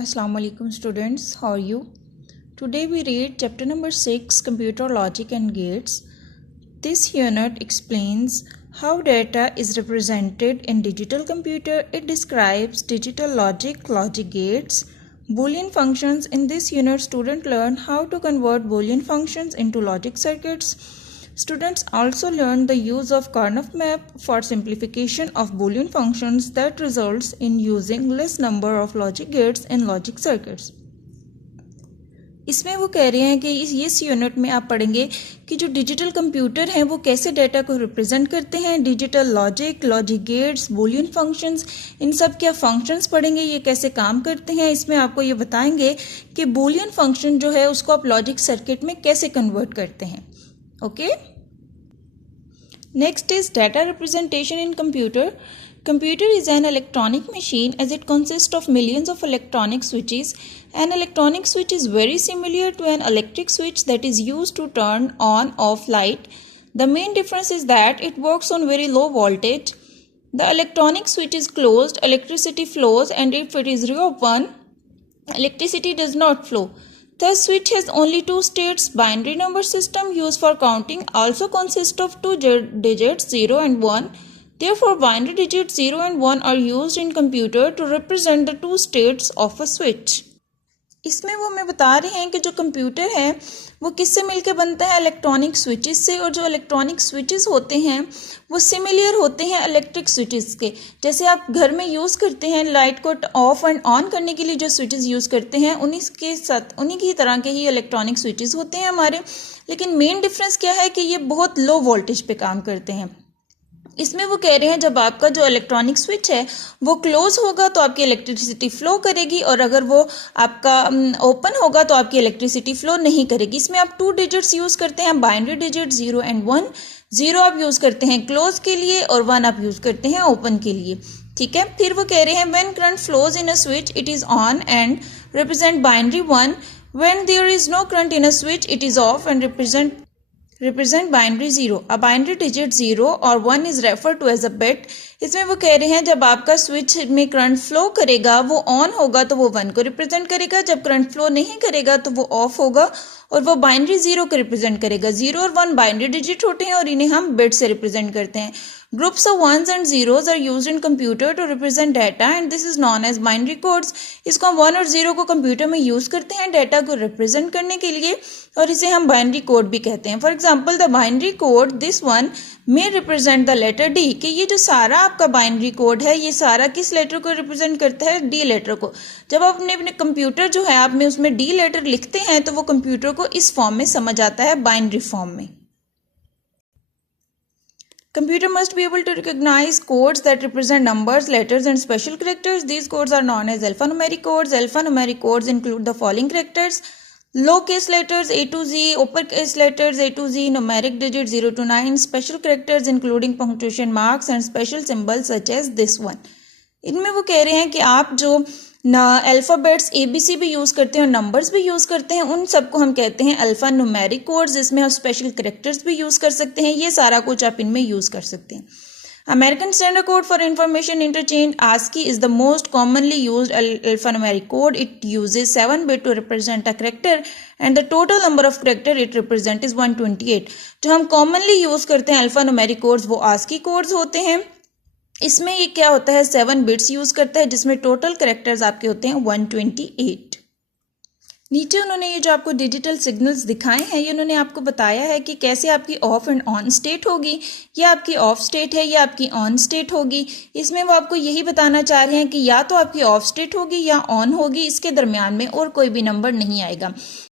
Assalamu alaikum students, how are you? Today we read chapter number 6, Computer Logic and Gates. This unit explains how data is represented in digital computer. It describes digital logic, logic gates, Boolean functions. In this unit, students learn how to convert Boolean functions into logic circuits. Students also learn the use of Karnaugh map for simplification of Boolean functions that results in using less number of logic gates in logic circuits. इसमें वो कह रहे हैं कि इस unit में आप पढ़ेंगे कि जो डिजिटल कंप्यूटर हैं वो कैसे डाटा को रिप्रेजेंट करते हैं, digital logic, logic gates, Boolean functions, इन सब क्या फंक्शंस पढ़ेंगे, ये कैसे काम करते हैं. इसमें आपको ये बताएंगे कि बूलियन फंक्शन जो है उसको आप लॉजिक सर्किट में कैसे कन्वर्ट करते हैं. Okay. Next is data representation in computer. Computer is an electronic machine as it consists of millions of electronic switches. An electronic switch is very similar to an electric switch that is used to turn on off light. The main difference is that it works on very low voltage. The electronic switch is closed, electricity flows, and if it is reopened, electricity does not flow. The switch has only two states. Binary number system used for counting also consists of two digits 0 and 1. Therefore, binary digits 0 and 1 are used in computer to represent the two states of a switch. इसमें वो हमें बता रहे हैं कि जो computer है वो किससे मिलकर बनता है, इलेक्ट्रॉनिक स्विचेस से. और जो इलेक्ट्रॉनिक स्विचेस होते हैं वो सिमिलर होते हैं इलेक्ट्रिक स्विचेस के. जैसे आप घर में यूज़ करते हैं लाइट को ऑफ एंड ऑन करने के लिए जो स्विचेस यूज़ करते हैं उन्हीं की तरह के ही इलेक्ट्रॉनिक स्विचेस होते हैं हमारे. लेकिन मेन डिफरेंस क्या है कि ये बहुत लो वोल्टेज पे काम करते हैं. इसमें वो कह रहे हैं जब आपका जो इलेक्ट्रॉनिक स्विच है वो क्लोज होगा तो आपकी इलेक्ट्रिसिटी फ्लो करेगी, और अगर वो आपका ओपन होगा तो आपकी इलेक्ट्रिसिटी फ्लो नहीं करेगी. इसमें आप टू डिजिट्स यूज़ करते हैं, बाइनरी डिजिट 0 एंड 1. 0 आप यूज़ करते हैं क्लोज के लिए और 1 आप यूज़ करते हैं ओपन के लिए. ठीक है. फिर वो कह रहे हैं when current flows in a switch it is on and represent binary 1. When there is no current in a switch it is off and represent binary 0. A binary digit 0 or 1 is referred to as a bit. इसमें वो कह रहे हैं जब आपका switch में current flow करेगा वो ऑन होगा तो वो 1 को रिप्रेजेंट करेगा, जब करंट फ्लो नहीं करेगा तो वो ऑफ होगा और वो बाइनरी 0 को रिप्रेजेंट करेगा. 0 और 1 बाइनरी डिजिट होते हैं और इन्हें हम बिट से रिप्रेजेंट करते हैं. Groups of ones and zeros are used in computer to represent data and this is known as binary codes. इसको हम 1 और 0 को कंप्यूटर में यूज़ करते हैं डाटा को रिप्रेजेंट करने के लिए और इसे हम बाइनरी कोड भी कहते हैं. For example the binary code this one में रिप्रेजेंट द लेटर डी. कि ये जो सारा आपका बाइनरी कोड है ये सारा किस लेटर को रिप्रेजेंट करता है, डी लेटर को. जब आप अपने कंप्यूटर जो है आप में उसमें डी लेटर लिखते हैं तो वो कंप्यूटर को इस फॉर्म में समझ आता है, बाइनरी फॉर्म में. Computer must be able to recognize codes that represent numbers, letters and special characters. These codes are known as alphanumeric codes. Alphanumeric codes include the following characters: lowercase letters A to Z, uppercase letters A to Z, numeric digits 0 to 9, special characters including punctuation marks and special symbols such as this one. इनमें वो कह रहे हैं कि आप जो alphabets ABC भी use करते हैं और नंबर्स भी यूज़ करते हैं उन सबको हम कहते हैं अल्फ़ा न्यूमेरिक कोड्स. इसमें हम स्पेशल कैरेक्टर्स भी यूज़ कर सकते हैं. ये सारा कुछ आप इनमें यूज़ कर सकते हैं. American Standard Code for Information Interchange ASCII is the most commonly used alphanumeric code. It uses 7 bit to represent a character and the total number of character it represents is 128. जो हम commonly use करते हैं alphanumeric codes वो ASCII codes होते हैं. इसमें ये क्या होता है 7 बिट्स यूज़ करता है जिसमें टोटल कैरेक्टर्स आपके होते हैं 128. नीचे उन्होंने ये जो आपको डिजिटल सिग्नल्स दिखाए हैं ये उन्होंने आपको बताया है कि कैसे आपकी ऑफ एंड ऑन स्टेट होगी. ये आपकी ऑफ स्टेट है, ये आपकी ऑन स्टेट होगी. इसमें वो आपको यही बताना चाह रहे हैं कि या तो आपकी ऑफ स्टेट होगी या ऑन होगी, इसके दरमियान में और कोई भी नंबर नहीं आएगा.